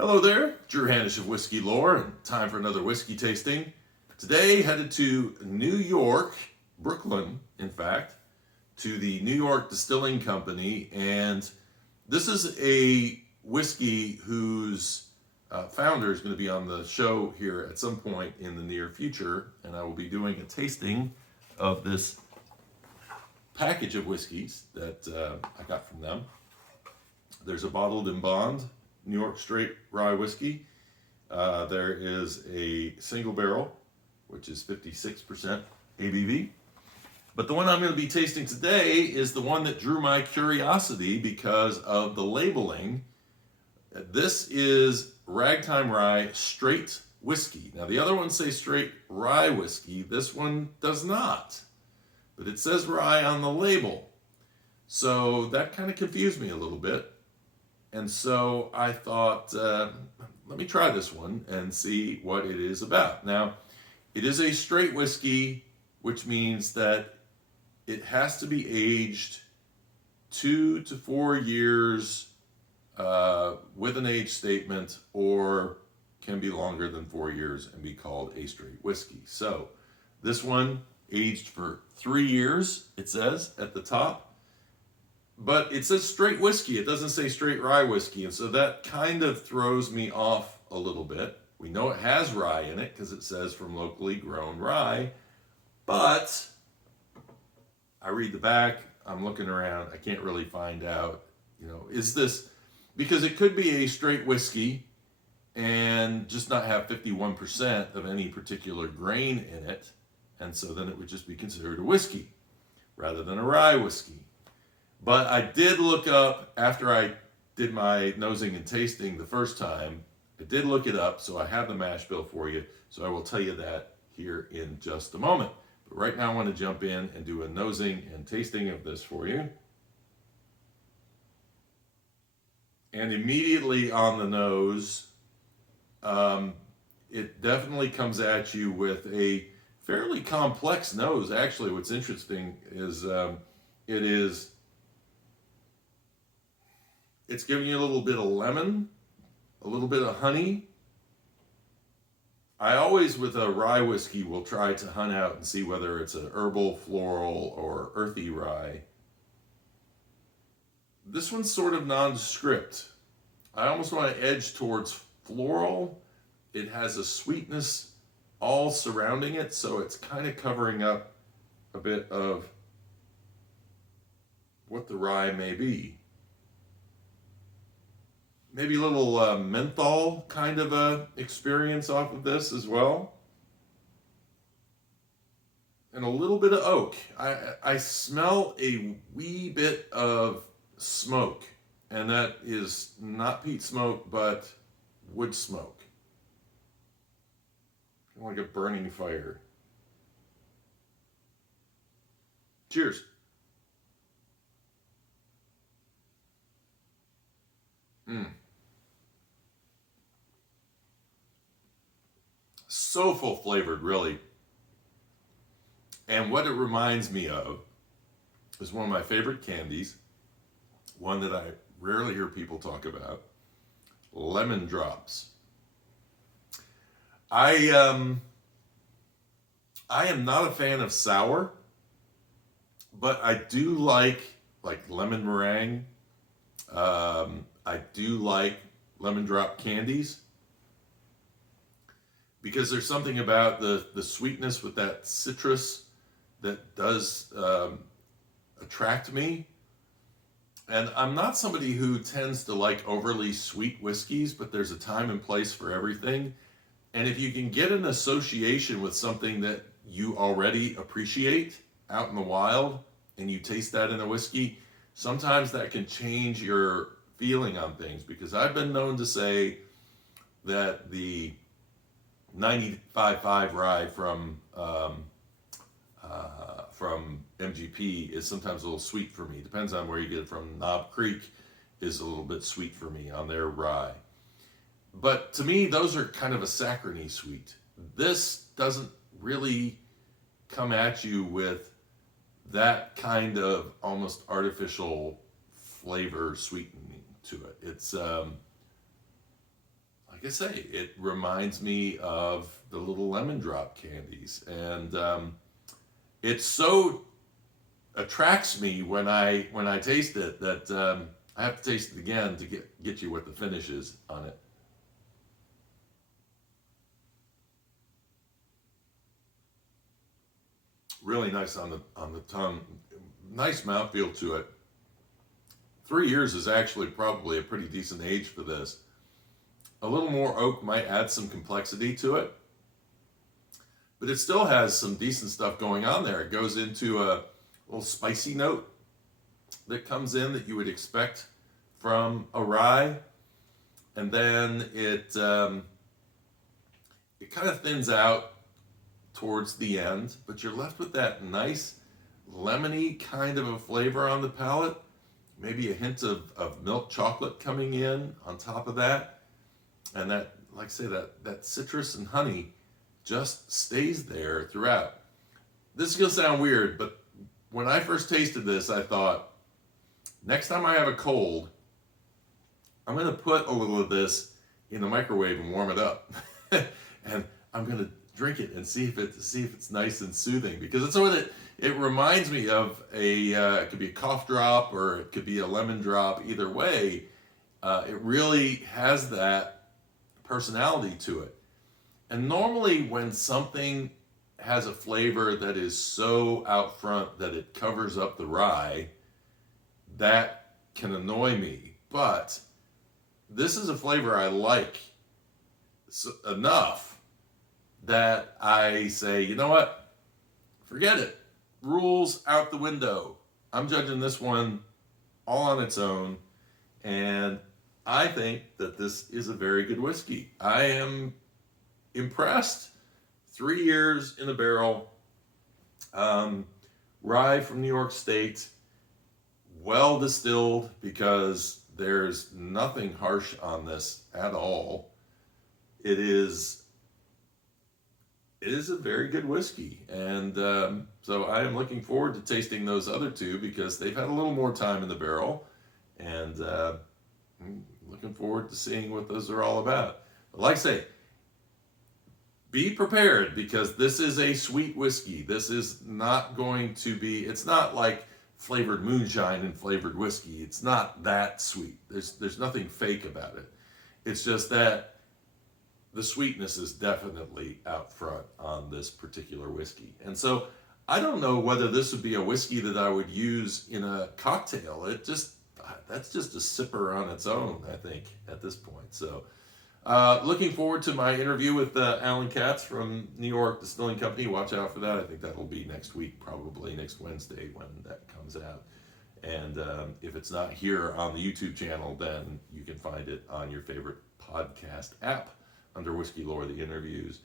Hello there, Drew Hanish of Whiskey Lore, and time for another whiskey tasting. Today, headed to New York, Brooklyn, in fact, to the New York Distilling Company, and this is a whiskey whose founder is going to be on the show here at some point in the near future, and I will be doing a tasting of this package of whiskeys that I got from them. There's a bottled in bond New York straight rye whiskey. There is a single barrel, which is 56% ABV. But the one I'm going to be tasting today is the one that drew my curiosity because of the labeling. This is Ragtime Rye Straight Whiskey. Now the other ones say straight rye whiskey. This one does not. But it says rye on the label. So that kind of confused me a little bit. And so I thought, let me try this one and see what it is about. Now, it is a straight whiskey, which means that it has to be aged 2 to 4 years with an age statement, or can be longer than 4 years and be called a straight whiskey. So this one aged for 3 years, it says at the top. But it says straight whiskey. It doesn't say straight rye whiskey. And so that kind of throws me off a little bit. We know it has rye in it because it says from locally grown rye. But I read the back. I'm looking around. I can't really find out, is this, because it could be a straight whiskey and just not have 51% of any particular grain in it. And so then it would just be considered a whiskey rather than a rye whiskey. But I did look up, after I did my nosing and tasting the first time, I did look it up, so I have the mash bill for you, so I will tell you that here in just a moment. But right now I want to jump in and do a nosing and tasting of this for you. And immediately on the nose, it definitely comes at you with a fairly complex nose. Actually, what's interesting is it's giving you a little bit of lemon, a little bit of honey. I always, with a rye whiskey, will try to hunt out and see whether it's an herbal, floral, or earthy rye. This one's sort of nondescript. I almost want to edge towards floral. It has a sweetness all surrounding it, so it's kind of covering up a bit of what the rye may be. Maybe a little menthol kind of a experience off of this as well. And a little bit of oak. I smell a wee bit of smoke. And that is not peat smoke, but wood smoke. Like a burning fire. Cheers. So full flavored, really. And what it reminds me of is one of my favorite candies, one that I rarely hear people talk about, lemon drops. I am not a fan of sour, but I do like lemon meringue. I do like lemon drop candies because there's something about the sweetness with that citrus that does attract me. And I'm not somebody who tends to like overly sweet whiskeys, but there's a time and place for everything. And if you can get an association with something that you already appreciate out in the wild and you taste that in a whiskey, sometimes that can change your feeling on things, because I've been known to say that the 95.5 rye from MGP is sometimes a little sweet for me. Depends on where you get it from. Knob Creek is a little bit sweet for me on their rye. But to me, those are kind of a saccharine sweet. This doesn't really come at you with that kind of almost artificial flavor sweetening to it. like I say, it reminds me of the little lemon drop candies, and it so attracts me when I taste it that I have to taste it again to get you what the finish is on it. Really nice on the tongue, nice mouthfeel to it. 3 years is actually probably a pretty decent age for this. A little more oak might add some complexity to it, but it still has some decent stuff going on there. It goes into a little spicy note that comes in that you would expect from a rye, and then it kind of thins out towards the end, but you're left with that nice lemony kind of a flavor on the palate, maybe a hint of milk chocolate coming in on top of that, and that, like I say, that citrus and honey just stays there throughout. This is gonna sound weird, but when I first tasted this, I thought, next time I have a cold, I'm gonna put a little of this in the microwave and warm it up, and I'm gonna drink it and see if it's nice and soothing, because it's what it reminds me of. It could be a cough drop or it could be a lemon drop. Either way, it really has that personality to it. And normally when something has a flavor that is so out front that it covers up the rye, that can annoy me. But this is a flavor I like enough that I say, you know what? Forget it. Rules out the window. I'm judging this one all on its own, and I think that this is a very good whiskey. I am impressed. 3 years in the barrel. Rye from New York State. Well distilled, because there's nothing harsh on this at all. It is a very good whiskey, and so I am looking forward to tasting those other two, because they've had a little more time in the barrel, and I'm looking forward to seeing what those are all about. But like I say, be prepared, because this is a sweet whiskey. This is not going to be, it's not like flavored moonshine and flavored whiskey. It's not that sweet. There's nothing fake about it. It's just that the sweetness is definitely out front on this particular whiskey. And so I don't know whether this would be a whiskey that I would use in a cocktail. That's just a sipper on its own, I think, at this point. So looking forward to my interview with Alan Katz from New York Distilling Company. Watch out for that. I think that'll be next week, probably next Wednesday when that comes out. And if it's not here on the YouTube channel, then you can find it on your favorite podcast app under Whiskey Lore, the interviews.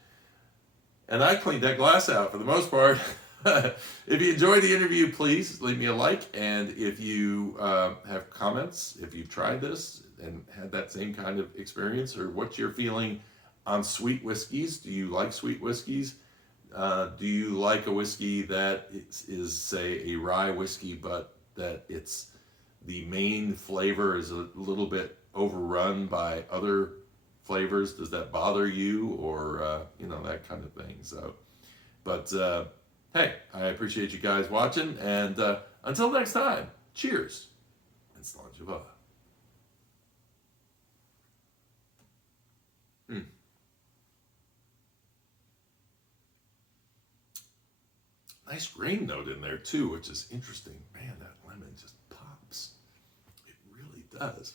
And I cleaned that glass out for the most part. If you enjoyed the interview, please leave me a like. And if you have comments, if you've tried this and had that same kind of experience, or what you're feeling on sweet whiskeys. Do you like sweet whiskeys? Do you like a whiskey that is, say, a rye whiskey, but that it's the main flavor is a little bit overrun by other flavors? Does that bother you, or that kind of thing? So, but hey, I appreciate you guys watching, and until next time, cheers and slanjava. Nice grain note in there too, which is interesting. Man, that lemon just pops. It really does.